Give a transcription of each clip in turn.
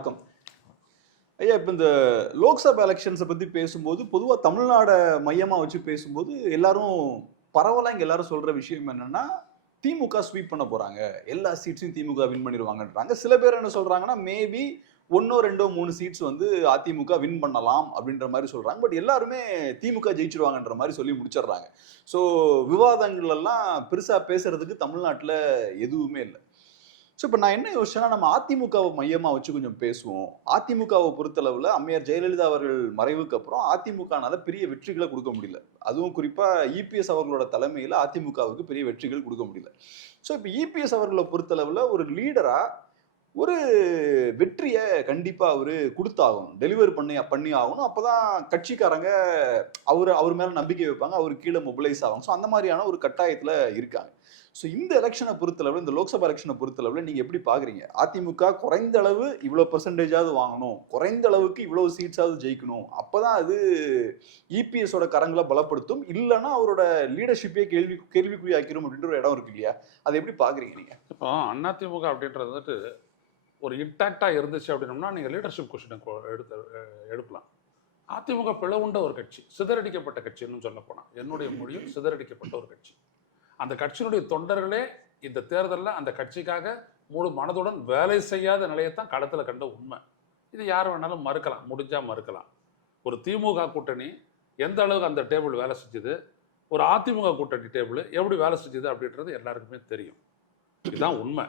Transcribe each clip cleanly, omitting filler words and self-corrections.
வணக்கம் ஐயா. இப்போ இந்த லோக்சபா எலெக்ஷன்ஸை பற்றி பேசும்போது பொதுவாக தமிழ்நாடை மையமாக வச்சு பேசும்போது எல்லாரும் பரவலாக இங்கே எல்லாரும் சொல்கிற விஷயம் என்னன்னா திமுக ஸ்வீப் பண்ண போகிறாங்க, எல்லா சீட்ஸையும் திமுக வின் பண்ணிடுவாங்கன்றாங்க. சில பேர் என்ன சொல்கிறாங்கன்னா மேபி ஒன்னோ ரெண்டோ 3 சீட்ஸ் வந்து அதிமுக வின் பண்ணலாம் அப்படின்ற மாதிரி சொல்கிறாங்க. பட் எல்லாருமே திமுக ஜெயிச்சிருவாங்கன்ற மாதிரி சொல்லி முடிச்சிடுறாங்க. ஸோ விவாதங்கள் எல்லாம் பெருசாக பேசுறதுக்கு தமிழ்நாட்டில் எதுவுமே இல்லை. ஸோ இப்போ நான் என்ன யோசிச்சேன்னா, நம்ம அதிமுகவை மையமாக வச்சு கொஞ்சம் பேசுவோம். அதிமுகவை பொறுத்தளவில் அம்மையார் ஜெயலலிதா அவர்கள் மறைவுக்கு அப்புறம் அதிமுகனால பெரிய வெற்றிகளை கொடுக்க முடியல. அதுவும் குறிப்பாக இபிஎஸ் அவர்களோட தலைமையில் அதிமுகவுக்கு பெரிய வெற்றிகள் கொடுக்க முடியல. ஸோ இப்போ இபிஎஸ் அவர்களை பொறுத்தளவில் ஒரு லீடரா ஒரு வெற்றியை கண்டிப்பா அவரு கொடுத்தாகணும், டெலிவர் பண்ணி ஆகணும். அப்பதான் கட்சிக்காரங்க அவர் மேல நம்பிக்கை வைப்பாங்க, அவரு கீழே மொபிலைஸ் ஆகும். ஸோ அந்த மாதிரியான ஒரு கட்டாயத்துல இருக்காங்க. ஸோ இந்த எலெக்ஷனை பொறுத்தளவு, இந்த லோக்சபா எலெக்ஷனை பொறுத்தளவுல நீங்க எப்படி பாக்குறீங்க? அதிமுக குறைந்த அளவு இவ்வளவு பெர்சன்டேஜாவது வாங்கணும், குறைந்த அளவுக்கு இவ்வளவு சீட்ஸாவது ஜெயிக்கணும், அப்பதான் அது இபிஎஸ் ஓட கரங்களை பலப்படுத்தும். இல்லைன்னா அவரோட லீடர்ஷிப்பே கேள்விக்குறி ஆக்கிரும் அப்படின்ற ஒரு இடம் இருக்கு இல்லையா? அதை எப்படி பாக்குறீங்க நீங்க? இப்போ அதிமுக அப்படின்றது வந்துட்டு ஒரு இன்டாக்டாக இருந்துச்சு அப்படின்னோம்னா நீங்கள் லீடர்ஷிப் கொஸ்டினை எடுக்கலாம். அதிமுக பிளவுண்ட ஒரு கட்சி, சிதறடிக்கப்பட்ட கட்சின்னு சொல்ல போனால், என்னுடைய மொழியும் சிதறடிக்கப்பட்ட ஒரு கட்சி. அந்த கட்சியினுடைய தொண்டர்களே இந்த தேர்தலில் அந்த கட்சிக்காக முழு மனதுடன் வேலை செய்யாத நிலையத்தான் களத்தில் கண்ட உண்மை. இது யார் வேணாலும் மறுக்கலாம், முடிஞ்சால் மறுக்கலாம். ஒரு திமுக கூட்டணி எந்த அளவுக்கு அந்த டேபிள் வேலை செஞ்சுது, ஒரு அதிமுக கூட்டணி டேபிள் எப்படி வேலை செஞ்சுது அப்படின்றது எல்லாருக்குமே தெரியும். இதுதான் உண்மை.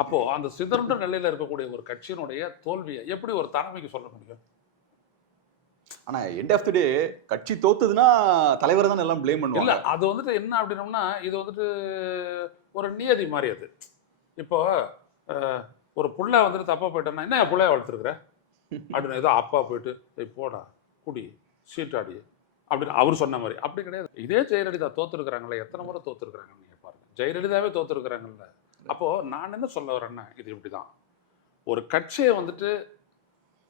அப்போ அந்த சிதறண்ட நிலையில இருக்கக்கூடிய ஒரு கட்சியினுடைய தோல்வியை எப்படி ஒரு தலைமைக்கு சொல்ல முடியும்? ஆனா எண்ட் ஆஃப் தி டே கட்சி தோத்துதுன்னா தலைவர் தான் எல்லாம் ப்ளேம் பண்ணுவாங்க. இல்ல, அது வந்துட்டு என்ன அப்படின்னோம்னா, இது வந்துட்டு ஒரு நியதி மாதிரி. அது இப்போ ஒரு புள்ள வந்துட்டு தப்பா போயிட்டோம்னா, என்ன புள்ளைய வளர்த்துருக்குற அப்படின்னு ஏதோ அப்பா போயிட்டு போடா குடி சீட்டாடி அப்படின்னு அவர் சொன்ன மாதிரி அப்படி கிடையாது. இதே ஜெயலலிதா தோத்துருக்குறாங்களே, எத்தனை முறை தோத்துருக்குறாங்க நீங்க பாருங்க. ஜெயலலிதாவே தோத்துருக்குறாங்கல்ல. அப்போ நான் என்ன சொல்ல வரேன்னா, இது இப்படிதான் ஒரு கட்சியை வந்துட்டு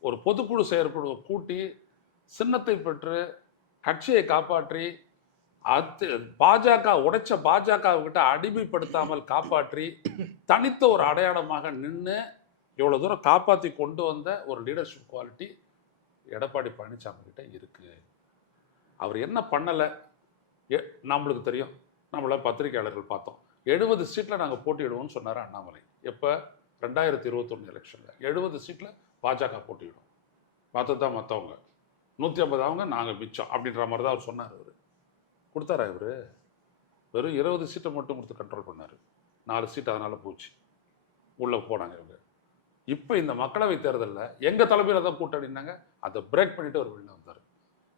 ஒரு பொதுக்குழு செயற்குழு கூட்டி சின்னத்தை பெற்று கட்சியை காப்பாற்றி பாஜக உடைச்ச பாஜக கிட்ட அடிமைப்படுத்தாமல் காப்பாற்றி தனித்த ஒரு அடையாளமாக நின்று இவ்வளவு தூரம் காப்பாற்றி கொண்டு வந்த ஒரு லீடர்ஷிப் குவாலிட்டி எடப்பாடி பழனிசாமி கிட்ட இருக்கு. அவர் என்ன பண்ணலை நம்மளுக்கு தெரியும். நம்மள பத்திரிகையாளர்கள் பார்த்தோம். 70 சீட்டில் நாங்கள் போட்டியிடுவோம்னு சொன்னார் அண்ணாமலை. எப்போ? 2021 எலெக்ஷனில் 70 சீட்டில் பாஜக போட்டியிடும், மற்றது தான் மற்றவங்க 150 அவங்க, நாங்கள் மிச்சம் அப்படின்ற மாதிரி தான் அவர் சொன்னார். அவர் கொடுத்தாரா? இவர் வெறும் 20 சீட்டை மட்டும் கொடுத்து கண்ட்ரோல் பண்ணார். 4 சீட் அதனால் போச்சு, உள்ளே போனாங்க இவங்க. இப்போ இந்த மக்களவை தேர்தலில் எங்கள் தலைமையில் தான் கூட்டணினாங்க, அதை பிரேக் பண்ணிவிட்டு அவர் வெளியில் வந்தார்.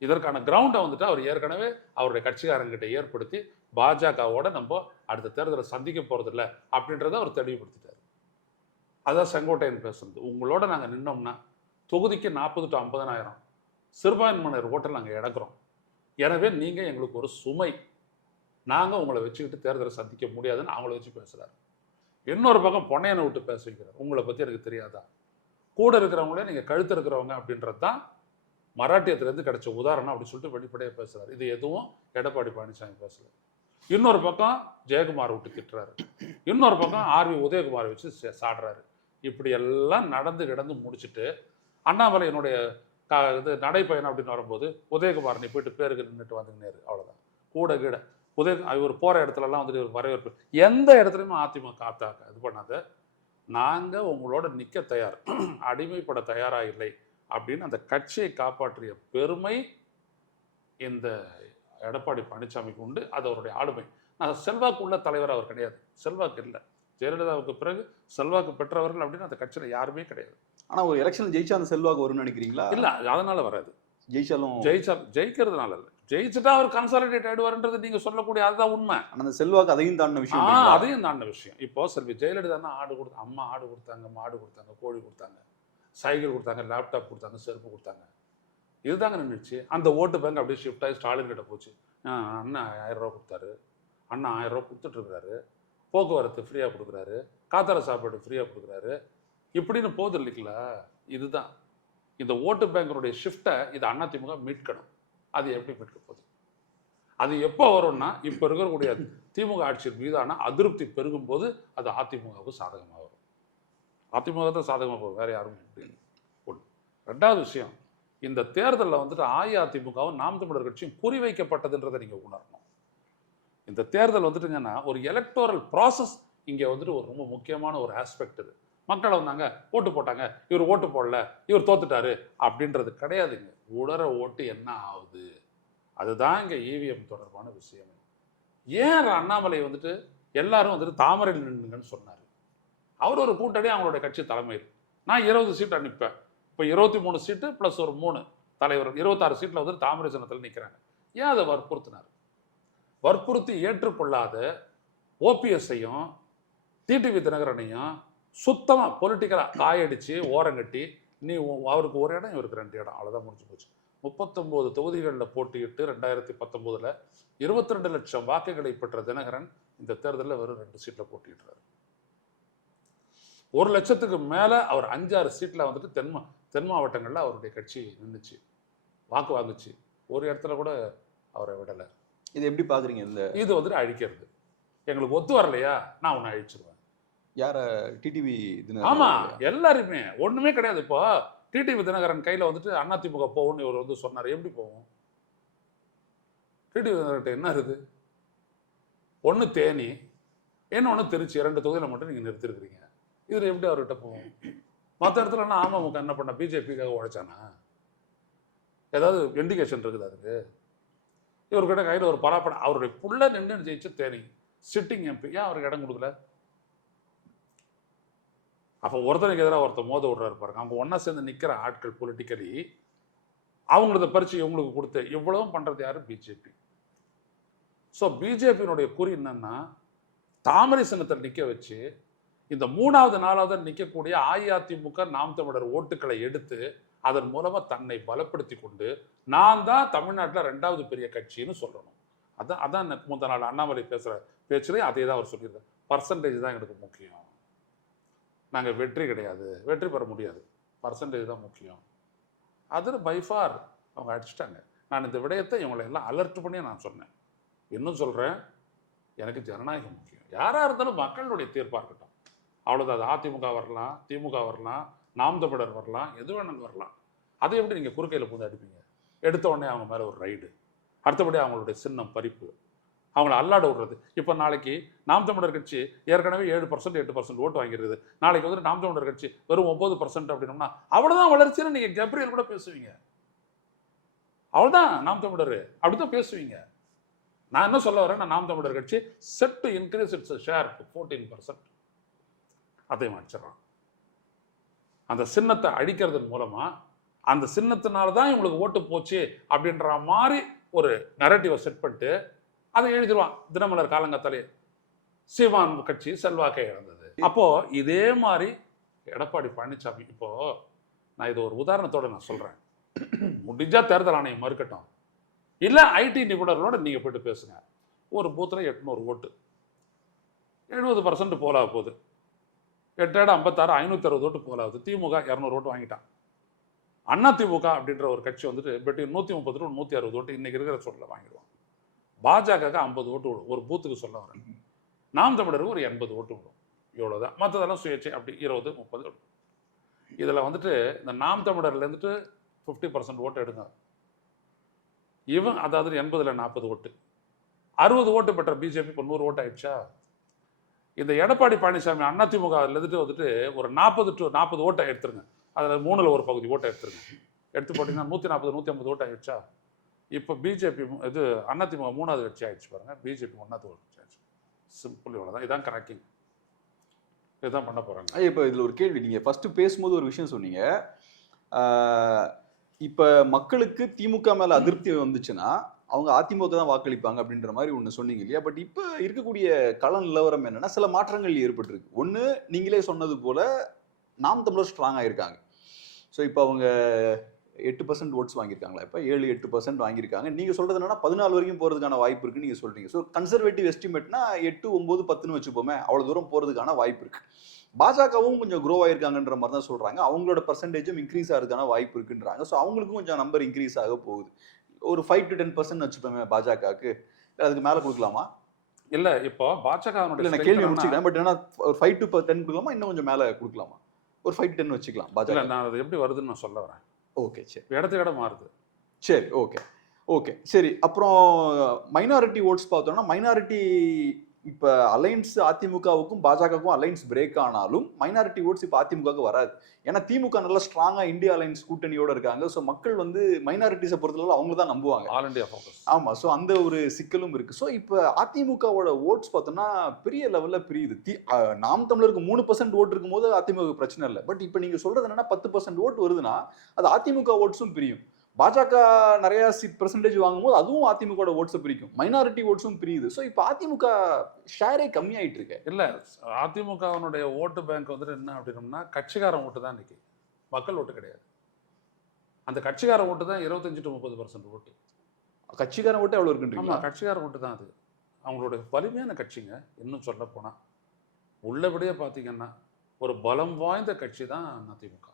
இதற்கான கிரவுண்டை வந்துட்டு அவர் ஏற்கனவே அவருடைய கட்சிக்காரங்கிட்ட ஏற்படுத்தி பாஜகவோட நம்ம அடுத்த தேர்தலை சந்திக்க போறதில்லை அப்படின்றத அவர் தெளிவுபடுத்திட்டார். அதான் செங்கோட்டையன் பேசுறது. உங்களோட நாங்கள் நின்னோம்னா தொகுதிக்கு 40 to 50,000 சிறுபான்மையினர் ஓட்டை நாங்கள் இழக்கிறோம். எனவே நீங்கள் எங்களுக்கு ஒரு சுமை, நாங்கள் உங்களை வச்சுக்கிட்டு தேர்தலை சந்திக்க முடியாதுன்னு அவங்கள வச்சு பேசுகிறார். இன்னொரு பக்கம் பொன்னையனை விட்டு பேச வைக்கிறார். உங்களை பற்றி எனக்கு தெரியாதா, கூட இருக்கிறவங்களே நீங்கள் கழுத்து இருக்கிறவங்க அப்படின்றது தான் மராட்டியத்திலேருந்து கிடைச்ச உதாரணம் அப்படின்னு சொல்லிட்டு வெளிப்படையாக பேசுகிறார். இது எதுவும் எடப்பாடி பழனிசாமி பேசல. இன்னொரு பக்கம் ஜெயக்குமார் விட்டு திட்டுறாரு, இன்னொரு பக்கம் ஆர்வி உதயகுமாரை வச்சு சாடுறாரு. இப்படி எல்லாம் நடந்து கிடந்து முடிச்சுட்டு அண்ணாமலை என்னுடைய இது நடைப்பயணம் அப்படின்னு வரும்போது உதயகுமார் நீ போயிட்டு பேருக்கு நின்றுட்டு வந்துங்கன்னாரு. அவ்வளோதான். கூட கீட இவர் போகிற இடத்துலலாம் வந்துட்டு இவர் வரவேற்பு. எந்த இடத்துலையுமே அதிமுக இது பண்ணாத, நாங்கள் உங்களோட நிற்க தயார், அடிமைப்பட தயாராக இல்லை அப்படின்னு அந்த கட்சியை காப்பாற்றிய பெருமை இந்த எடப்பாடி பழனிசாமிக்கு உண்டு. அது அவருடைய ஆளுமை. நான் செல்வாக்கு உள்ள தலைவர் அவர் கிடையாது, செல்வாக்கு இல்லை. ஜெயலலிதாவுக்கு பிறகு செல்வாக்கு பெற்றவர்கள் அப்படின்னு அந்த கட்சியில் யாருமே கிடையாது. ஆனால் ஒரு எலெக்ஷன் ஜெயிச்சா அந்த செல்வாக்கு வரும்னு நினைக்கிறீங்களா? இல்லை, அதனால வராது. ஜெயிக்கிறதுனால இல்லை, ஜெயிச்சுட்டா அவர் கன்சாலிடேட் ஆயிடுவார்ன்றது நீங்க சொல்லக்கூடிய அதுதான் உண்மை. அந்த செல்வாக்கு அதையும் தாண்டின விஷயம். அதையும் தாண்டின விஷயம். இப்போ செல்வி ஜெயலலிதா ஆடு கொடுத்தாங்க, அம்மா ஆடு கொடுத்தாங்க, மாடு கொடுத்தாங்க, கோழி கொடுத்தாங்க, சைக்கிள் கொடுத்தாங்க, லேப்டாப் கொடுத்தாங்க, செருப்பு கொடுத்தாங்க. இதுதாங்க நின்றுச்சு. அந்த ஓட்டு பேங்க் அப்படியே ஷிஃப்ட் ஆகி ஸ்டாலின் கிட்ட போச்சு. அண்ணா 1000 ரூபா கொடுத்தாரு, அண்ணா 1000 ரூபா கொடுத்துட்ருக்குறாரு, போக்குவரத்து ஃப்ரீயாக கொடுக்குறாரு, காத்தால சாப்பாடு ஃப்ரீயாக கொடுக்குறாரு, இப்படின்னு போகுது இல்லைங்களா? இதுதான் இந்த ஓட்டு பேங்கருடைய ஷிஃப்டை இது அதிமுக மீட்கணும். அது எப்படி மீட்க போகுது? அது எப்போ வரும்னா, இப்போ இருக்கக்கூடிய திமுக ஆட்சியின் மீதான அதிருப்தி பெருகும் போது அது அதிமுகவுக்கு சாதகமாக வரும். அதிமுக தான் சாதகமாக போகும், வேற யாரும் முடியும். ரெண்டாவது விஷயம், இந்த தேர்தலில் வந்துட்டு அஇஅதிமுகவும் நாம் தமிழர் கட்சியும் குறிவைக்கப்பட்டதுன்றதை நீங்கள் உணரணும். இந்த தேர்தல் வந்துட்டுங்கன்னா ஒரு எலக்டோரல் ப்ராசஸ் இங்கே வந்துட்டு ஒரு ரொம்ப முக்கியமான ஒரு ஆஸ்பெக்ட். இது மக்கள் வந்தாங்க, ஓட்டு போட்டாங்க, இவர் ஓட்டு போடல, இவர் தோத்துட்டாரு அப்படின்றது கிடையாதுங்க. உடற ஓட்டு என்ன ஆகுது, அதுதான் இங்கே இவிஎம் தொடர்பான விஷயம். ஏன் அண்ணாமலை வந்துட்டு எல்லாரும் வந்துட்டு தாமரையில் நின்றுங்கன்னு சொன்னார். அவர் ஒரு கூட்டணி, அவங்களுடைய கட்சி தலைமையில் நான் 20 சீட் அனுப்பேன். இப்போ 23 சீட்டு ப்ளஸ் ஒரு 3 தலைவர், 26 சீட்டில் வந்துட்டு தாமரை சின்னத்தில் நிற்கிறாங்க. ஏன் அதை வற்புறுத்தினார்? வற்புறுத்தி ஏற்றுக்கொள்ளாத ஓபிஎஸ்ஐயும் டிடிவி தினகரனையும் சுத்தமாக பொலிட்டிக்கலாக காயடிச்சு ஓரங்கட்டி, நீ அவருக்கு ஒரு இடம் இவருக்கு 2 இடம், அவ்வளோதான் முடிஞ்சு போச்சு. 39 தொகுதிகளில் போட்டியிட்டு 2019 22 லட்சம் வாக்குகளை பெற்ற தினகரன் இந்த தேர்தலில் வெறும் 2 சீட்டில் போட்டியிடுறாரு. 1 லட்சத்துக்கு மேலே அவர் 5-6 சீட்டில் வந்துட்டு தென் மாவட்டங்களில் அவருடைய கட்சி நின்றுச்சு, வாக்கு வாங்குச்சு. ஒரு இடத்துல கூட அவரை விடலை. இது எப்படி பார்க்குறீங்க? இது வந்துட்டு அழிக்கிறது. எங்களுக்கு ஒத்து வரலையா, நான் உன்னை அழிச்சிருவேன். யார? டிடிவி தினகரன்? ஆமா, எல்லாருமே ஒண்ணுமே கிடையாது. இப்போ டிடிவி தினகரன் கையில வந்துட்டு அதிமுக போகும்னு இவர் வந்து சொன்னார். எப்படி போகும்? டிடிவி தினகரன் என்ன இருக்குது? ஒன்று தேனி, இன்னொன்று திருச்சி, 2 தொகுதியில் மட்டும் நீங்க நிறுத்திருக்கிறீங்க. இதுல எப்படி அவர்கிட்ட போகும்? மற்ற இடத்துல அமமுக என்ன பண்ண, பிஜேபிக்காக உழைச்சானா? ஏதாவது இண்டிகேஷன் இருக்குது அதுக்கு? இவர்கிட்ட கையில் ஒரு பராப்படம், அவருடைய புள்ள நின்று ஜெயிச்சு தேனி சிட்டிங் எம்பி, ஏன் அவருக்கு இடம் கொடுக்கல? அப்போ ஒருத்தனுக்கு எதிராக ஒருத்தர் மோத விடுறாரு பாருங்க. அவங்க ஒன்றா சேர்ந்து நிற்கிற ஆட்கள் பொலிட்டிக்கலி அவங்களத பறிச்சு இவங்களுக்கு கொடுத்து இவ்வளவும் பண்ணுறது யாரு? பிஜேபி. ஸோ பிஜேபியினுடைய குறி என்னன்னா, தாமரை சின்னத்தில் நிற்க வச்சு இந்த 3வது 4வது நிற்கக்கூடிய அஇஅதிமுக நாம் தமிழர் ஓட்டுக்களை எடுத்து அதன் மூலமாக தன்னை பலப்படுத்தி கொண்டு நான் தான் தமிழ்நாட்டில் 2வது பெரிய கட்சின்னு சொல்லணும். அதான் முந்த நாள் அண்ணாமலை பேசுகிற பேச்சுலேயும் அதே தான் அவர் சொல்லியிருக்கார். பர்சன்டேஜ் தான் எங்களுக்கு முக்கியம், நாங்கள் வெற்றி கிடையாது, வெற்றி பெற முடியாது, பர்சன்டேஜ் தான் முக்கியம். அதில் பைஃபார் அவங்க அடிச்சுட்டாங்க. நான் இந்த விடயத்தை இவங்களை எல்லாம் அலர்ட் பண்ணி நான் சொன்னேன். இன்னும் சொல்கிறேன், எனக்கு ஜனநாயகம் முக்கியம். யாராக இருந்தாலும் மக்களுடைய தீர்ப்பாக இருக்கட்டும், அவ்வளோதான். அது அதிமுக வரலாம், திமுக வரலாம், நாம் தமிழர் வரலாம், எது வேணாலும் வரலாம். அதை எப்படி நீங்கள் குறுக்கையில் பூந்து அடிப்பீங்க? எடுத்த உடனே அவங்க மேலே ஒரு ரைடு, அடுத்தபடி அவங்களுடைய சின்னம் பறிப்பு, அவங்கள அல்லாட விடுறது. இப்போ நாளைக்கு நாம் தமிழர் கட்சி ஏற்கனவே 7% 8% ஓட்டு வாங்கிருக்குது. நாளைக்கு வந்துட்டு நாம் தமிழர் கட்சி வெறும் 9% அப்படின்னோம்னா அவ்வளோதான் வளர்ச்சின்னு நீங்கள் கப்ரியல் கூட பேசுவீங்க. அவ்வளோதான் நாம் தமிழர் அப்படிதான் பேசுவீங்க. நான் என்ன சொல்ல வரேன், நாம் தமிழர் கட்சி set to increase it's share 14%. அதையும் அடிச்சிடறான். அந்த சின்னத்தை அடிக்கிறதன் மூலமா அந்த சின்னத்தினால தான் இவங்களுக்கு ஓட்டு போச்சு அப்படின்ற மாதிரி ஒரு நரேட்டிவை செட் பண்ணிட்டு அதை எழுதிடுவான். தினமலர் காலங்கத்தாலே சீமான் கட்சி செல்வாக்கை இழந்தது. அப்போ இதே மாதிரி எடப்பாடி பழனிசாமி, இப்போ நான் இது ஒரு உதாரணத்தோட நான் சொல்றேன். முடிஞ்சா தேர்தல் ஆணையம் மறுக்கட்டும், இல்ல ஐடி நிபுணர்களோட நீங்க போயிட்டு பேசுங்க. ஒரு பூத்துல 800 ஓட்டு, 70% போலாக போகுது. 8 56 560 ஓட்டு போலாகுது. திமுக 200 ஓட்டு வாங்கிட்டான். அதிமுக அப்படின்ற ஒரு கட்சி வந்துட்டு பெட்டி 130 to 160 ஓட்டு இன்னைக்கு இருக்கிற சொல்ல வாங்கிடுவான். பாஜக 50 ஓட்டு விடும் ஒரு பூத்துக்கு சொல்ல வரேன். நாம் தமிழருக்கு ஒரு 80 ஓட்டு விடும். இவ்வளோதான். மற்றதெல்லாம் சுயேட்சை அப்படி 20 30. இதில் வந்துட்டு இந்த நாம் தமிழர்ல இருந்துட்டு 50% ஓட்டு எடுங்க. இவன் அதாவது 80ல் 40 ஓட்டு, 60 ஓட்டு பெற்ற பிஜேபி இப்போ 100 ஓட்டு ஆயிடுச்சா? இந்த எடப்பாடி பழனிசாமி அதிமுக இருந்துட்டு வந்துட்டு ஒரு 40 to 40 ஓட்டை எடுத்துருங்க. அதில் 3ல் ஒரு பகுதி ஓட்டை எடுத்துருங்க. எடுத்து போட்டிங்கன்னா 140 150 ஓட்டு ஆயிடுச்சா? இப்போ பிஜேபி இது அதிமுக 3வது கட்சி ஆயிடுச்சு பாருங்க, பிஜேபி 1வது கட்சி ஆயிடுச்சு. சிம்பிள், இவ்வளோதான். இதான் கரெக்டிங். இதுதான் பண்ண போறாங்க. இப்போ இதில் ஒரு கேள்வி, நீங்கள் ஃபர்ஸ்ட் பேசும்போது ஒரு விஷயம் சொன்னீங்க. இப்போ மக்களுக்கு திமுக மேலே அதிருப்தி வந்துச்சுன்னா அவங்க அதிமுக தான் வாக்களிப்பாங்க அப்படின்ற மாதிரி ஒன்று சொன்னீங்க இல்லையா? பட் இப்போ இருக்கக்கூடிய கள நிலவரம் என்னன்னா, சில மாற்றங்கள் ஏற்பட்டிருக்கு. ஒன்று, நீங்களே சொன்னது போல நாம் தமிழர் ஸ்ட்ராங்காக இருக்காங்க. ஸோ இப்போ அவங்க 8% ஓட்ஸ் வாங்கியிருக்காங்களா? இப்போ 7-8% வாங்கியிருக்காங்க. நீங்கள் சொல்கிறது என்னன்னா 14 வரைக்கும் போகிறதுக்கான வாய்ப்பு இருக்குன்னு நீங்கள் சொல்கிறீங்க. ஸோ கன்சர்வேட்டிவ் எஸ்டிமேட்னா 8, 9, 10ன்னு வச்சுப்போமே, அவ்வளோ தூரம் போகிறதுக்கான வாய்ப்பு இருக்குது. பாஜகவும் கொஞ்சம் க்ரோ ஆகிருக்காங்கன்ற மாதிரி தான் சொல்கிறாங்க. அவங்களோட பர்சன்டேஜும் இன்க்ரீஸ் ஆகிறதுக்கான வாய்ப்பு இருக்குன்றாங்க. ஸோ அவங்களுக்கும் கொஞ்சம் நம்பர் இன்க்ரீஸ் ஆக போகுது. ஒரு 5 to 10% வச்சுப்போமே பாஜகவுக்கு, அதுக்கு மேலே கொடுக்கலாமா? இல்லை, இப்போ பாஜக நான் கேள்வி முடிச்சுக்கிறேன். பட் ஏன்னா ஒரு 5 to 10 கொடுக்கலாமா, இன்னும் கொஞ்சம் மேலே கொடுக்கலாமா? ஒரு 5 to 10 வச்சுக்கலாம் பாஜக. நான் அது எப்படி வருதுன்னு நான் சொல்ல வரேன். ஓகே சரி. இடத்துக்கு இடம் மாறுது. சரி ஓகே ஓகே சரி. அப்புறம் மைனாரிட்டி ஓட்ஸ் பார்த்தோம்னா மைனாரிட்டி இப்ப அலைன்ஸ் அதிமுகவுக்கும் பாஜகவுக்கும் அலைன்ஸ் பிரேக் ஆனாலும் மைனாரிட்டி ஓட்ஸ் இப்ப அதிமுகவுக்கு வராது. ஏன்னா திமுக நல்லா ஸ்ட்ராங்கா இந்தியா அலைன்ஸ் கூட்டணியோட இருக்காங்க. ஸோ மக்கள் வந்து மைனாரிட்டிஸை பொறுத்தளவு அவங்க தான் நம்புவாங்க. All India focus. ஆமா. ஸோ அந்த ஒரு சிக்கலும் இருக்கு. ஸோ இப்ப அதிமுகவோட ஓட்ஸ் பார்த்தோம்னா பெரிய லெவல்ல பிரியுது. நாம் தமிழருக்கு 3% ஓட்டு இருக்கும்போது அதிமுகவுக்கு பிரச்சனை இல்ல. பட் இப்ப நீங்க சொல்றது என்னன்னா 10% ஓட்டு வருதுன்னா அது அதிமுக ஓட்ஸும் பிரியும். பாஜக நிறைய பெர்சன்டேஜ் வாங்கும்போது அதுவும் அதிமுக ஓட்ஸை பிரிக்கும். மைனாரிட்டி ஓட்ஸும் பிரியுது. ஸோ இப்போ அதிமுக ஷேரே கம்மியாயிட்டு இருக்கு. இல்ல அதிமுகவினுடைய ஓட்டு பேங்க் வந்துட்டு என்ன அப்படின்னம்னா கட்சிக்காரன் ஓட்டு தான் இன்னைக்கு, மக்கள் ஓட்டு கிடையாது. அந்த கட்சிக்காரன் ஓட்டு தான் 25 to 30% ஓட்டு. கட்சிக்காரன் ஓட்டு எவ்வளவு ஆமா, இருக்குன்றீங்களா? கட்சிக்காரன் ஓட்டு தான் அது. அவங்களுடைய வலிமையான கட்சிங்க. இன்னும் சொல்ல போனா உள்ளபடியே பார்த்தீங்கன்னா ஒரு பலம் வாய்ந்த கட்சி தான் அதிமுக.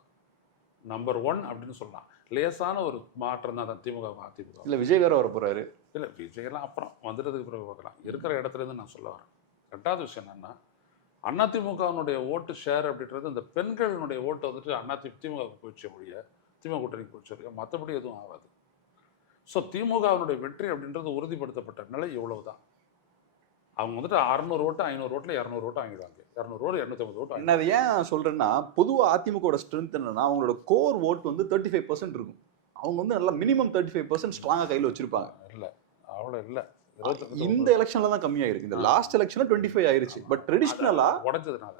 நம்பர் 1 அப்படின்னு சொல்லலாம். லேசான ஒரு மாற்றம் தான் திமுக அதிமுக. இல்ல விஜய் வேற வர போறாரு. இல்லை விஜயெல்லாம் அப்புறம் வந்துட்டதுக்கு பிறகு பார்க்கலாம். இருக்கிற இடத்துல இருந்து நான் சொல்ல வரேன். ரெண்டாவது விஷயம் என்னன்னா அதிமுகவினுடைய ஓட்டு ஷேர் அப்படின்றது இந்த பெண்களினுடைய ஓட்டு வந்துட்டு திமுகவுக்கு போயிடுச்சு ஒழிய திமுக கூட்டணிக்கு போயிடுச்சு ஒழிய மற்றபடி எதுவும் ஆகாது. ஸோ திமுகவினுடைய வெற்றி அப்படின்றது உறுதிப்படுத்தப்பட்ட நிலை இவ்வளவுதான். அவங்க வந்துட்டு 600 ஓட்டு 500 ஓட்டுல 200 ஓட்டு வாங்கிடுவாங்க. 200 ஓட்டு 250 ஓட்டு. நான் அதை ஏன் சொல்றேன்னா பொதுவா அதிமுகவோட ஸ்ட்ரென்த் என்னன்னா அவங்களோட கோர் ஓட் வந்து 35% இருக்கும். அவங்க வந்து நல்லா மினிமம் 35% ஸ்ட்ராங்கா கையில வச்சிருப்பாங்க. இல்லை அவ்வளோ இல்லை. இந்த எலெக்ஷன்ல தான் கம்மியாயிருக்கு. இந்த லாஸ்ட் எலெக்ஷன்ல 25 ஆயிருச்சு. பட் ட்ரெடிஷனலா உடஞ்சதுனால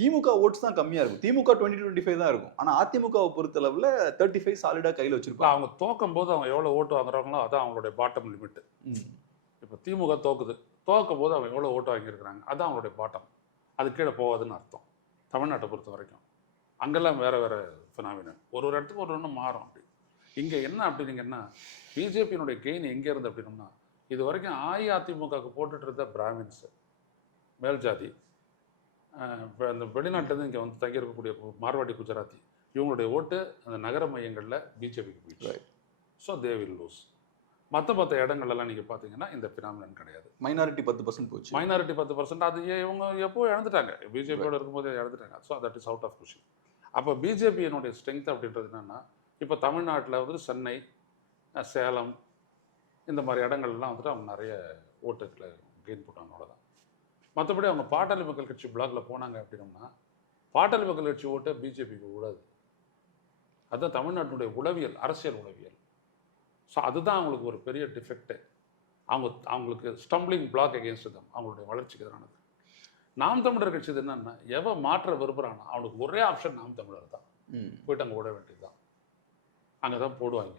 திமுக ஓட்ஸ் தான் கம்மியா இருக்கும். திமுக 20-25 தான் இருக்கும். ஆனா அதிமுகவை பொறுத்தளவுல 35 சாலிடா கையில வச்சிருப்பாங்க. அவங்க தோக்கும் போது அவங்க எவ்வளவு ஓட்டு வாங்குறாங்களோ அதான் அவங்களுடைய பாட்டம் லிமிட். இப்போ திமுக தோக்குது, தோக்கும் போது அவங்க எவ்வளவு ஓட்டு வாங்கியிருக்கிறாங்க அதான் அவங்களுடைய பாட்டம். அது கீழே போகாதுன்னு அர்த்தம். தமிழ்நாட்டை பொறுத்த வரைக்கும் அங்கெல்லாம் வேற வேற ஃபினாமினன். ஒரு இடத்துக்கு ஒரு ஒன்று மாறும். அப்படி இங்கே என்ன அப்படின்னீங்கன்னா பிஜேபியினுடைய கெயின் எங்கே இருந்து அப்படின்னோம்னா இது வரைக்கும் அஇஅதிமுகவுக்கு போட்டுட்டு இருந்த பிராமின்ஸு மேல் ஜாதி, இப்போ அந்த வெளிநாட்டிலேருந்து இங்கே வந்து தங்கியிருக்கக்கூடிய மார்வாடி குஜராத்தி இவங்களுடைய ஓட்டு அந்த நகர மையங்களில் பிஜேபிக்கு போயிடுச்சு. So they will lose. மற்ற இடங்கள்லாம் நீங்கள் பார்த்தீங்கன்னா இந்த ஃபினாமினன் கிடையாது. மைனாரிட்டி 10% போச்சு. மைனாரிட்டி 10% அது இவங்க எப்போ இழந்துட்டாங்க, பிஜேபியோட இருக்கும்போது இழந்துட்டாங்க. So that is out of question. அப்போ பிஜேபியினுடைய ஸ்ட்ரென்த் அப்படின்றது என்னென்னா இப்போ தமிழ்நாட்டில் வந்து சென்னை, சேலம் இந்த மாதிரி இடங்கள்லாம் வந்துட்டு அவங்க நிறைய ஓட்டுகளை கெயின் போட்டாங்க. அவ்வளோதான். மற்றபடி அவங்க பாட்டாளி மக்கள் கட்சி பிளாக்ல போனாங்க அப்படின்னோம்னா பாட்டாளி மக்கள் கட்சி ஓட்டு பிஜேபிக்கு விடாது. அதுதான் தமிழ்நாட்டினுடைய உளவியல், அரசியல் உளவியல். ஸோ அதுதான் அவங்களுக்கு ஒரு பெரிய டிஃபெக்ட்டு. அவங்களுக்கு ஸ்டம்பிளிங் பிளாக் அகேன்ஸ்ட் தான், அவங்களுடைய வளர்ச்சிக்கு எதிரானது. நாம் தமிழர் கட்சி என்னன்னா எவன் மாற்ற விரும்புகிறான்னா அவனுக்கு ஒரே ஆப்ஷன் நாம் தமிழர் தான். போயிட்டு அங்கே ஓட வேண்டியது தான், அங்கே தான் போடுவாங்க.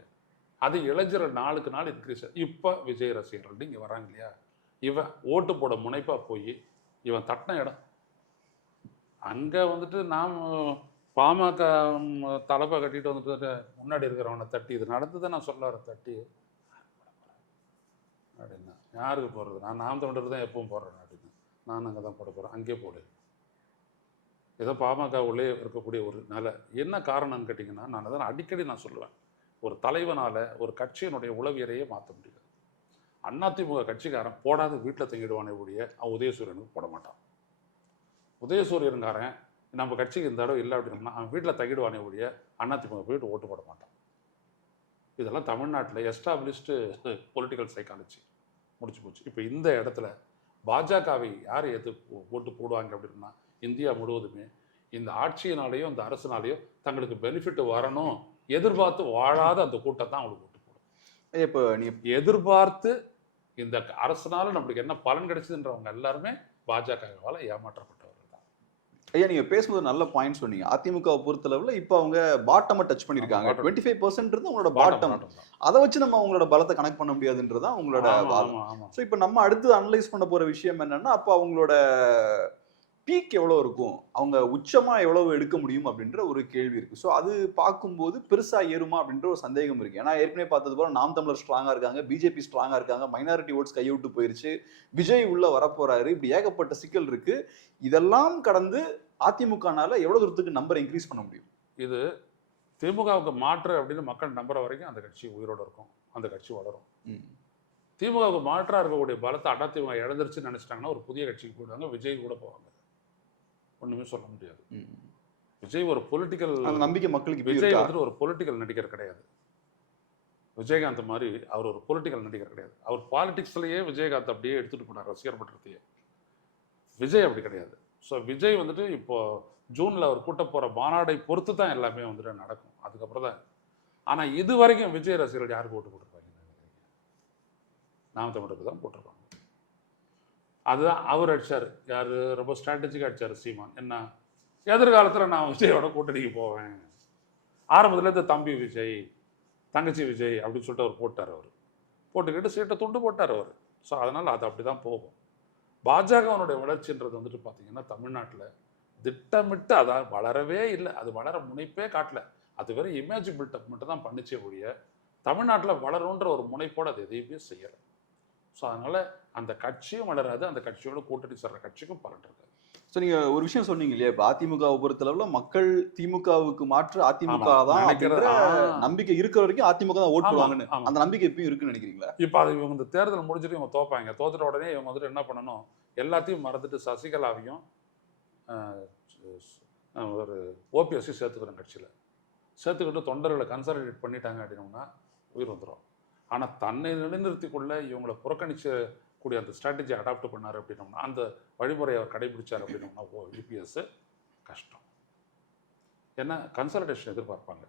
அது இளைஞர் நாளுக்கு நாள் இன்க்ரீஸ். இப்போ விஜய் ரசிகர்கள் இங்கே வராங்க இல்லையா, இவன் ஓட்டு போட முனைப்பாக போய் இவன் தட்டின இடம் அங்கே வந்துட்டு நாம் பாமக தலைப்பை கட்டிட்டு வந்துட்டு முன்னாடி இருக்கிறவனை தட்டி இது நடந்ததை நான் சொல்ல வரேன். தட்டி அப்படின்னா யாருக்கு போடுறது, நான் நாம் தமிழர் தான் எப்பவும் போடுறேன் அப்படின்னு. நான் அங்கே தான் போட போகிறேன், அங்கே போடு. ஏதோ பாமக உள்ளே இருக்கக்கூடிய ஒரு நிலை என்ன காரணம்னு கேட்டிங்கன்னா நான் அதான் அடிக்கடி நான் சொல்லுவேன், ஒரு தலைவனால் ஒரு கட்சியினுடைய உளவியலையே மாற்ற முடியாது. அதிமுக கட்சிக்காரன் போடாத வீட்டில் தங்கிடுவானே ஒழிய அவன் உதயசூரியனுக்கு போட மாட்டான். உதயசூரியனுக்காரன் நம்ம கட்சிக்கு இந்த தடவை இல்லை அப்படின்னா அவன் வீட்டில் தங்கிடுவானே ஒழிய அதிமுக போயிட்டு ஓட்டு போட மாட்டான். இதெல்லாம் தமிழ்நாட்டில் எஸ்டாப்ளிஷ்டு பொலிட்டிக்கல் சைக்காலஜி முடிச்சு போச்சு. இப்போ இந்த இடத்துல பாஜகவை யார் ஓட்டு போடுவாங்க அப்படின்னா இந்தியா முழுவதுமே இந்த ஆட்சியினாலேயும் இந்த அரசினாலேயும் தங்களுக்கு பெனிஃபிட் வரணும் எதிர்பார்த்து வாழாத அந்த கூட்டம் தான் அவங்களுக்கு ஓட்டு போடும். இப்போ நீங்க எதிர்பார்த்து இந்த அரசனால நம்மளுக்கு என்ன பலன் கிடைச்சதுன்றவங்க எல்லாருமே பாஜகவால ஏமாற்றப்பட்டவர்கள் தான். ஐயா நீங்க பேசும்போது நல்ல பாயிண்ட் சொன்னீங்க. அதிமுகவை பொறுத்தளவுல இப்போ அவங்க பாட்டமை டச் பண்ணிருக்காங்க. 25% அவங்களோட பாட்டம். அதை வச்சு நம்ம அவங்களோட பலத்தை கனெக்ட் பண்ண முடியாதுன்றதான் அவங்களோட வாதம். ஸோ இப்போ நம்ம அடுத்து அனலைஸ் பண்ண போற விஷயம் என்னன்னா அப்போ அவங்களோட பீக் எவ்வளோ இருக்கும், அவங்க உச்சமா எவ்வளவு எடுக்க முடியும் அப்படின்ற ஒரு கேள்வி இருக்கு. ஸோ அது பார்க்கும்போது பெருசா ஏறுமா அப்படின்ற ஒரு சந்தேகம் இருக்கு. ஏன்னா ஏற்கனவே பார்த்தது போல நாம் தமிழர் ஸ்ட்ராங்கா இருக்காங்க, பிஜேபி ஸ்ட்ராங்கா இருக்காங்க, மைனாரிட்டி ஓட்ஸ் கைவிட்டு போயிருச்சு, விஜய் உள்ள வரப்போறாரு, இப்படி ஏகப்பட்ட சிக்கல் இருக்கு. இதெல்லாம் கடந்து அதிமுகனால எவ்வளவு தூரத்துக்கு நம்பரை இன்க்ரீஸ் பண்ண முடியும்? இது திமுகவுக்கு மாற்று அப்படின்னு மக்கள் நம்புற வரைக்கும் அந்த கட்சி உயிரோடு இருக்கும், அந்த கட்சி வளரும். திமுகவுக்கு மாற்றா இருக்கக்கூடிய பலத்தை அதிமுக இழந்துருச்சுன்னு நினைச்சிட்டாங்கன்னா ஒரு புதிய கட்சிக்கு போயிடுவாங்க, விஜய் கூட போவாங்க. ஒன்றுமே சொல்ல முடியாது. விஜய் ஒரு பொலிட்டிக்கல், அந்த நம்பிக்கை மக்களுக்கு இப்ப விஜய் இருக்கா? வந்துட்டு ஒரு பொலிட்டிக்கல் நடிகர் கிடையாது. விஜயகாந்த் மாதிரி அவர் ஒரு பொலிட்டிக்கல் நடிகர் கிடையாது. அவர் பாலிடிக்ஸ்லயே விஜயகாந்த் அப்படியே எடுத்துட்டு போனார் ரசிகர் மன்றத்தையே. விஜய் அப்படி கிடையாது. ஸோ விஜய் வந்துட்டு இப்போ ஜூன்ல அவர் கூட்ட போற மாநாடை பொறுத்து தான் எல்லாமே வந்துட்டு நடக்கும். அதுக்கப்புறம் தான். ஆனா இது வரைக்கும் விஜய் ரசிகர்கள் யாருக்கு ஓட்டு போட்டிருப்பாங்க? நாம் தமிழருக்கு தான் போட்டிருப்பாங்க. அதுதான் அவர் அடிச்சாரு. யாரு ரொம்ப ஸ்ட்ராட்டஜிக்காக அடிச்சாரு சீமான். என்ன, எதிர்காலத்துல நான் விஜயோட கூட்டணிக்கு போவேன். ஆரம்பத்துல இருந்து தம்பி விஜய், தங்கச்சி விஜய் அப்படின்னு சொல்லிட்டு அவர் போட்டார். அவர் போட்டுக்கிட்டு சீட்டை துண்டு போட்டார் அவர். ஸோ அதனால் அது அப்படி தான் போகும். பாஜகவனுடைய வளர்ச்சின்றது வந்துட்டு பார்த்தீங்கன்னா தமிழ்நாட்டில் திட்டமிட்டு அதான் வளரவே இல்லை. அது வளர முனைப்பே காட்டல. அது வெறும் இமேஜ் பில்டப் மட்டும் தான் பண்ணிச்சே ஒழிய தமிழ்நாட்டில் வளருன்ற ஒரு முனைப்போடு அது எதையுமே செய்யலை. ஸோ அதனால் அந்த கட்சியும் வளராது, அந்த கட்சியோட கூட்டணி சேர்ற கட்சிக்கும் பலன் இருக்காது. ஸோ நீங்க ஒரு விஷயம் சொன்னீங்க இல்லையா, இப்போ அதிமுகவை பொறுத்தளவுல மக்கள் திமுகவுக்கு மாற்று அதிமுக தான் அப்படிங்கிற நம்பிக்கை இருக்கிற வரைக்கும் அதிமுக தான் ஓட் போடுவாங்கன்னு. அந்த நம்பிக்கை எப்பயும் இருக்குன்னு நினைக்கிறீங்களா? இப்போ அது இவங்க இந்த தேர்தல் முடிஞ்சுட்டு இவங்க தோப்பாங்க. தோத்துட்ட உடனே இவங்க வந்துட்டு என்ன பண்ணணும், எல்லாத்தையும் மறந்துட்டு சசிகலாவையும் ஒரு ஓபிஎஸ்சி சேர்த்துக்கிறோம் கட்சியில். சேர்த்துக்கிட்டு தொண்டர்களை கன்சாலிடேட் பண்ணிட்டாங்க அப்படின்னோம்னா உயிர் வந்துடும். ஆனால் தன்னை நிலைநிறுத்திக்குள்ள இவங்களை புறக்கணிச்சக்கூடிய அந்த ஸ்ட்ராட்டஜி அடாப்ட் பண்ணார் அப்படின்னோம்னா, அந்த வழிமுறையை அவர் கடைபிடிச்சார் அப்படின்னோம்னா யூபிஎஸ் கஷ்டம். ஏன்னா கன்சாலிடேஷன் எதிர்பார்ப்பாங்க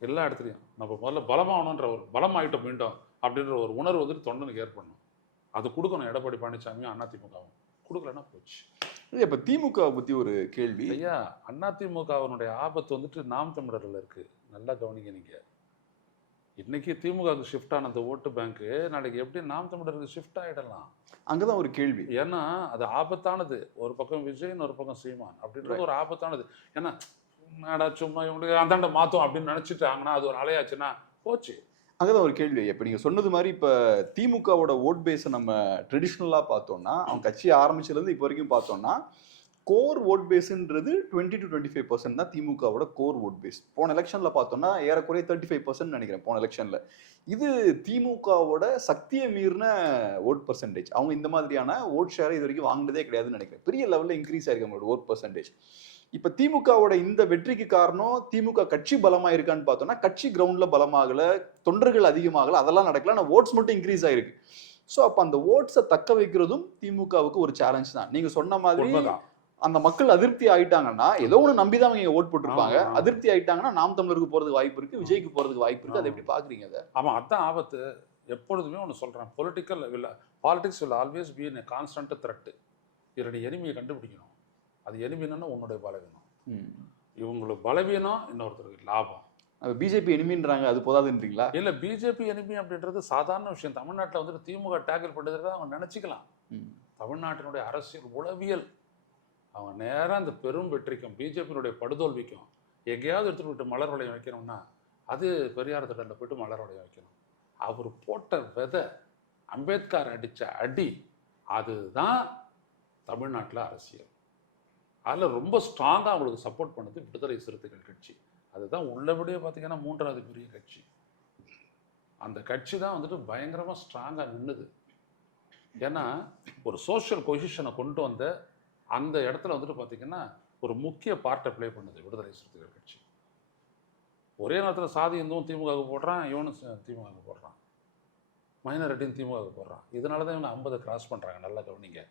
எல்லா இடத்துலையும். நம்ம முதல்ல பலமாகணுன்ற ஒரு பலமாயிட்டோம் மீண்டும் அப்படின்ற ஒரு உணர்வு வந்துட்டு தொண்டனுக்கு ஏற்படணும். அது கொடுக்கணும் எடப்பாடி பழனிசாமியும் அதிமுகவும். கொடுக்கலன்னா போச்சு. இப்போ திமுக பற்றி ஒரு கேள்வி. ஐயா, அதிமுகவினுடைய ஆபத்து வந்துட்டு நாம் தமிழரில் இருக்குது. நல்லா கவனிங்க. நீங்கள் இன்னைக்கு திமுகவுக்கு ஷிஃப்ட் ஆன அந்த ஓட்டு பேங்க்கு நாளைக்கு எப்படி நாம் தமிழருக்கு ஷிஃப்ட் ஆகிடலாம். அங்கதான் ஒரு கேள்வி. ஏன்னா அது ஆபத்தானது. ஒரு பக்கம் விஜய், ஒரு பக்கம் சீமான் அப்படின்றது ஒரு ஆபத்தானது. ஏன்னா சும்மா இவங்களுக்கு அந்தாண்ட மாத்தோம் அப்படின்னு நினைச்சிட்டாங்கன்னா அது ஒரு அலையாச்சுன்னா போச்சு. அங்கதான் ஒரு கேள்வி. இப்போ நீங்க சொன்னது மாதிரி இப்போ திமுகவோட ஓட் பேஸை நம்ம ட்ரெடிஷ்னலா பார்த்தோம்னா, அவங்க கட்சியை ஆரம்பிச்சதுலேருந்து இப்போ வரைக்கும் பார்த்தோம்னா கோர் ஓட் பேஸ்ன்றது 20 to 25% தான் திமுகவோட கோர் ஓட் பேஸ். போன எலெக்ஷன்ல பார்த்தோம்னா ஏறக்குறைய 35% நினைக்கிறேன் போன எலெக்ஷன்ல. இது திமுகவோட சக்தியை மீறின ஓட் பர்சன்டேஜ். அவங்க இந்த மாதிரியான ஓட் ஷேரை இது வரைக்கும் வாங்கினதே கிடையாதுன்னு நினைக்கிறேன். பெரிய லெவலில் இன்க்ரீஸ் ஆயிருக்கு அவங்களோட ஓட் பர்சன்டேஜ். இப்போ திமுகவோட இந்த வெற்றிக்கு காரணம் திமுக கட்சி பலமாக இருக்கான்னு பார்த்தோம்னா கட்சி கிரவுண்ட்ல பலமாகல, தொண்டர்கள் அதிகமாகல, அதெல்லாம் நடக்கல. ஆனால் ஓட்ஸ் மட்டும் இன்க்ரீஸ் ஆயிருக்கு. ஸோ அப்போ அந்த ஓட்ஸை தக்க வைக்கிறதும் திமுகவுக்கு ஒரு சேலஞ்ச் தான். நீங்க சொன்ன மாதிரி அந்த மக்கள் அதிருப்தி ஆயிட்டாங்கன்னா ஏதோ ஒன்று நம்பிதான் அவங்க ஓட் போட்டிருப்பாங்க. அதிருப்தி ஆயிட்டாங்கன்னா நாம் தமிழருக்கு போறதுக்கு வாய்ப்பு இருக்கு, விஜய்க்கு போறதுக்கு வாய்ப்பு இருக்கு. அதை எப்படி பாக்குறீங்க? அதை ஆமா, அதான் ஆபத்து. எப்பொழுதுமே ஒன்று சொல்றேன், politics will always be in a constant threat. இதனுடைய எனிமையை கண்டுபிடிக்கணும். அது எனிமின்னா உன்னுடைய பலவீனம், இவங்களுக்கு பலவீனம் இன்னொருத்தருக்கு லாபம். பிஜேபி எனிமின்றாங்க, அது போதாதுன்றீங்களா? இல்ல, பிஜேபி எனிமி அப்படின்றது சாதாரண விஷயம். தமிழ்நாட்டில் வந்துட்டு திமுக டேக்கிள் பண்ணுறதுக்கு அவங்க நினைச்சுக்கலாம். தமிழ்நாட்டினுடைய அரசியல் உளவியல் அவங்க நேராக அந்த பெரும் வெற்றிக்கும் பிஜேபியினுடைய படுதோல்விக்கும் எங்கேயாவது எடுத்துகிட்டு போயிட்டு மலர் வளையம் வைக்கணும்னா அது பெரியார் திடலில் போய்ட்டு மலர் வளையம் வைக்கணும். அவர் போட்ட விதை, அம்பேத்கர் அடித்த அடி, அதுதான் தமிழ்நாட்டில் அரசியல். அதில் ரொம்ப ஸ்ட்ராங்காக அவங்களுக்கு சப்போர்ட் பண்ணது விடுதலை சிறுத்தைகள் கட்சி. அதுதான் உள்ளபடியே பார்த்தீங்கன்னா 3வது பெரிய கட்சி. அந்த கட்சி தான் வந்துட்டு பயங்கரமாக ஸ்ட்ராங்காக நின்றுது. ஏன்னா ஒரு சோஷியல் பொசிஷனை கொண்டு வந்த அந்த இடத்துல வந்துட்டு பார்த்தீங்கன்னா ஒரு முக்கிய பார்ட்டை ப்ளே பண்ணுது விடுதலை சிறுத்தைகள் கட்சி. ஒரே நேரத்தில் சாதி இந்துவும் திமுகவுக்கு போடுறான், இவனும் திமுகவுக்கு போடுறான், மைனாரிட்டியும் திமுகவுக்கு போடுறான். இதனால தான் இவங்க 50 கிராஸ் பண்ணுறாங்க. நல்லா கவனிங்க.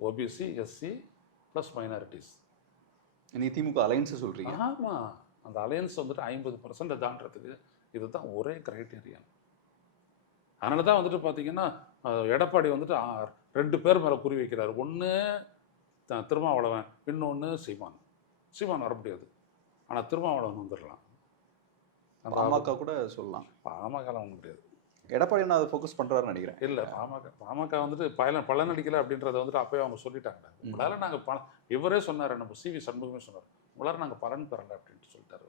OBC, SC plus minorities. நீங்கள் திமுக அலையன்ஸை சொல்கிறீங்க? ஆமாம், அந்த அலையன்ஸ் வந்துட்டு 50% தாண்டறதுக்கு இதுதான் ஒரே கிரைட்டீரியன். அதனால தான் வந்துட்டு பார்த்தீங்கன்னா எடப்பாடி வந்துட்டு 2 பேர் மேலே குறி வைக்கிறார். ஒன்று திருமாவளவன், இன்னொன்று சீமான். சீமான் வர முடியாது, ஆனால் திருமாவளவன் வந்துடலாம். பாமக கூட சொல்லலாம். பாமகலாம் ஒன்றும் முடியாது. எடப்பாடி என்ன அதை ஃபோக்கஸ் பண்ணுறாருன்னு நினைக்கிறேன். இல்லை, பாமக வந்துட்டு பலன் அடிக்கலை அப்படின்றத வந்துட்டு அப்போயே அவங்க சொல்லிட்டாங்க. உங்களால் நாங்கள் இவரே சொன்னார், நம்ம சிவி சண்முகமே சொன்னார், உங்களால் நாங்கள் பலன் பெறலை அப்படின்ட்டு சொல்லிட்டாரு.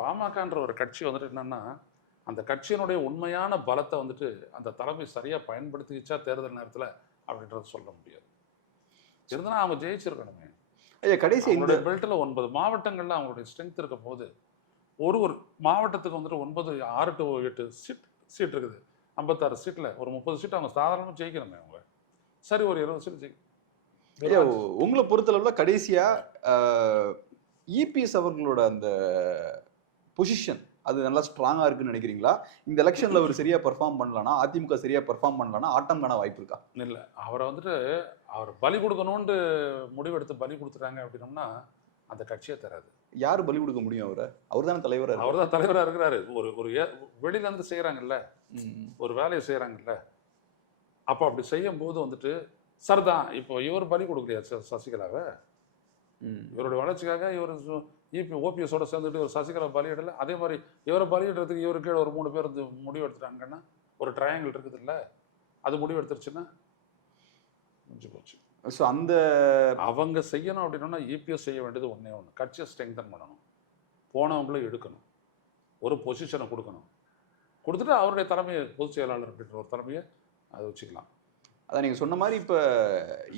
பாமகன்ற ஒரு கட்சி வந்துட்டு என்னன்னா அந்த கட்சியினுடைய உண்மையான பலத்தை வந்துட்டு அந்த தலைமை சரியாக பயன்படுத்திச்சா தேர்தல் நேரத்தில் அப்படின்றத சொல்ல முடியாது. இருந்தாலும் அவங்க ஜெயிச்சிருக்கணுமே. ஐயா, கடைசி இந்த பெல்ட்டில் 9 மாவட்டங்களில் அவங்களுடைய ஸ்ட்ரென்த் இருக்கும் போது ஒரு மாவட்டத்துக்கு வந்துட்டு 6 to 8 சீட் இருக்குது. 56 சீட்டில் ஒரு 30 சீட் அவங்க சாதாரணமாக ஜெயிக்கணுமே. அவங்க சரி ஒரு 20 சீட் ஜெயிக்கணும். ஐயா, உங்களை பொறுத்தளவுல கடைசியா இபிஎஸ் அவர்களோட அந்த பொசிஷன் அது நல்லா ஸ்ட்ராங்கா இருக்குன்னு நினைக்கிறீங்களா? இந்த எலெக்ஷன்ல அவர் சரியா பெர்ஃபார்ம் பண்ணலனா, அதிமுக சரியா பெர்ஃபார்ம் பண்ணலனா ஆட்டம் காண வாய்ப்பு இருக்கா? இல்லை, அவரை வந்துட்டு அவர் பலி கொடுக்கணும்னு முடிவெடுத்து பலி கொடுத்துட்டாங்க அப்படின்னோம்னா அந்த கட்சியே தராது. யாரு பலி கொடுக்க முடியும் அவரை? அவர் தானே தலைவரா இருக்காரு. அவர் தான் தலைவராக இருக்கிறாரு. ஒரு வெளியில இருந்து செய்கிறாங்கல்ல, ஒரு வேலையை செய்கிறாங்கல்ல, அப்போ அப்படி செய்யும் போது வந்துட்டு சரிதான். இப்போ இவர் பலி கொடுக்கலையா சசிகலாவை? இவருடைய வளர்ச்சிக்காக இவர் ஓபிஎஸோட சேர்ந்துட்டு ஒரு சசிகலா பலியிடலை. அதே மாதிரி இவரை பலியிடுறதுக்கு இவரு கீழே ஒரு 3 பேர் முடிவு எடுத்துட்டாங்கன்னா ஒரு ட்ரையாங்கிள் இருக்குது இல்லை, அது முடிவு எடுத்துருச்சுன்னா முடிஞ்சு போச்சு. ஸோ அந்த அவங்க செய்யணும் அப்படின்னா இபிஎஸ் செய்ய வேண்டியது ஒன்றே ஒன்று, கட்சியை ஸ்ட்ரெங்தன் பண்ணணும், போனவங்களும் எடுக்கணும், ஒரு பொசிஷனை கொடுக்கணும், கொடுத்துட்டு அவருடைய தலைமையை பொதுச் செயலாளர் அப்படின்ற ஒரு தலைமையை அதை வச்சுக்கலாம். அதான் நீங்கள் சொன்ன மாதிரி இப்போ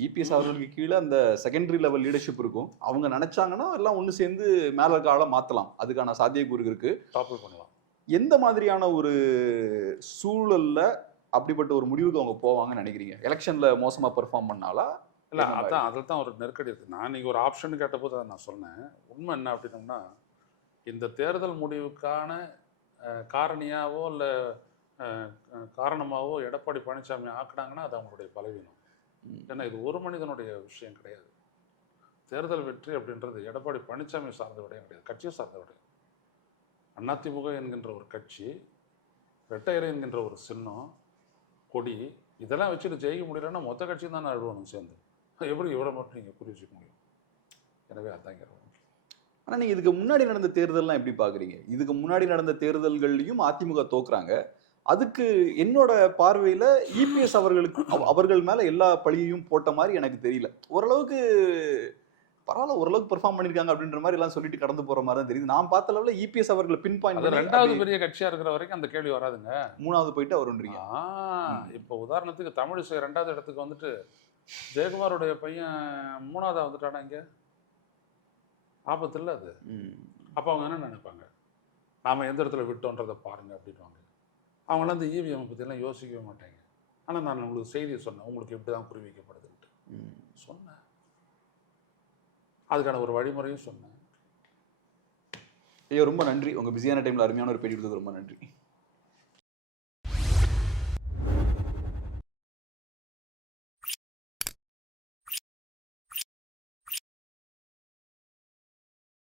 இபிஎஸ் அவர்களுக்கு கீழே அந்த செகண்டரி லெவல் லீடர்ஷிப் இருக்கும். அவங்க நினைச்சாங்கன்னா எல்லாம் ஒன்று சேர்ந்து மேலே கால மாற்றலாம், அதுக்கான சாத்தியக்கூறு இருக்கு, டாப்பில் பண்ணலாம். எந்த மாதிரியான ஒரு சூழல்ல அப்படிப்பட்ட ஒரு முடிவுக்கு அவங்க போவாங்கன்னு நினைக்கிறீங்க? எலெக்ஷன்ல மோசமா பெர்ஃபார்ம் பண்ணாலா? இல்லை, அதான் அதில் தான் ஒரு நெருக்கடி இருக்குது. நான் நீங்கள் ஒரு ஆப்ஷன் கேட்டபோது அதை நான் சொன்னேன். உண்மை என்ன அப்படின்னோம்னா, இந்த தேர்தல் முடிவுக்கான காரணியாவோ இல்லை காரணமாகவோ எடப்பாடி பழனிசாமி ஆக்குனாங்கன்னா அது அவங்களுடைய பலவீனம். ஏன்னா இது ஒரு மனிதனுடைய விஷயம் கிடையாது. தேர்தல் வெற்றி அப்படின்றது எடப்பாடி பழனிசாமி சார்ந்த விடயம் கிடையாது, கட்சியை சார்ந்த விடயம். அதிமுக என்கின்ற ஒரு கட்சி, ரெட்டையரை என்கின்ற ஒரு சின்னம், கொடி, இதெல்லாம் வச்சுட்டு ஜெயிக்க முடியலன்னா மொத்த கட்சியும் தான் அழுவணும் சேர்ந்து. எப்படி இவரை மட்டும் நீங்கள் புரிஞ்சுக்க முடியும்? எனவே அதாங்க. ஆனால் நீங்கள் இதுக்கு முன்னாடி நடந்த தேர்தல்லாம் எப்படி பார்க்குறீங்க? இதுக்கு முன்னாடி நடந்த தேர்தல்கள்லையும் அதிமுக தோக்குறாங்க. அதுக்கு என்னோட பார்வையில் இபிஎஸ் அவர்கள் மேலே எல்லா பழியையும் போட்ட மாதிரி எனக்கு தெரியல. ஓரளவுக்கு பரவாயில்ல, ஓரளவுக்கு பெர்ஃபார்ம் பண்ணியிருக்காங்க அப்படின்ற மாதிரி எல்லாம் சொல்லிட்டு கடந்து போகிற மாதிரி தான் தெரியுது. நான் பார்த்த அளவில் இபிஎஸ் அவர்களை பின் பாயிண்ட். ரெண்டாவது பெரிய கட்சியாக இருக்கிற வரைக்கும் அந்த கேள்வி வராதுங்க. மூணாவது போயிட்டு அவருன்றீங்க. இப்போ உதாரணத்துக்கு தமிழிசை 2வது இடத்துக்கு வந்துட்டு ஜெயக்குமாரோடைய பையன் 3வதா வந்துட்டானா இங்கே, ஆபத்து இல்லை அது. அப்போ அவங்க என்ன நினைப்பாங்க? நாம் எந்த இடத்துல விட்டோன்றதை பாருங்கள் அப்படின்வாங்க. அவங்களாம் இந்த இவிஎம் பற்றியெல்லாம் யோசிக்கவே மாட்டாங்க. ஆனால் நான் உங்களுக்கு செய்தியை சொன்னேன், உங்களுக்கு இப்படி தான் குறி வைக்கப்படுதுன்ட்டு சொன்னேன். அதுக்கான ஒரு வழிமுறையும் சொன்னேன். ஐயோ, ரொம்ப நன்றி. உங்கள் பிஸியான டைமில் அருமையான ஒரு பேட்டி கொடுத்தது ரொம்ப நன்றி.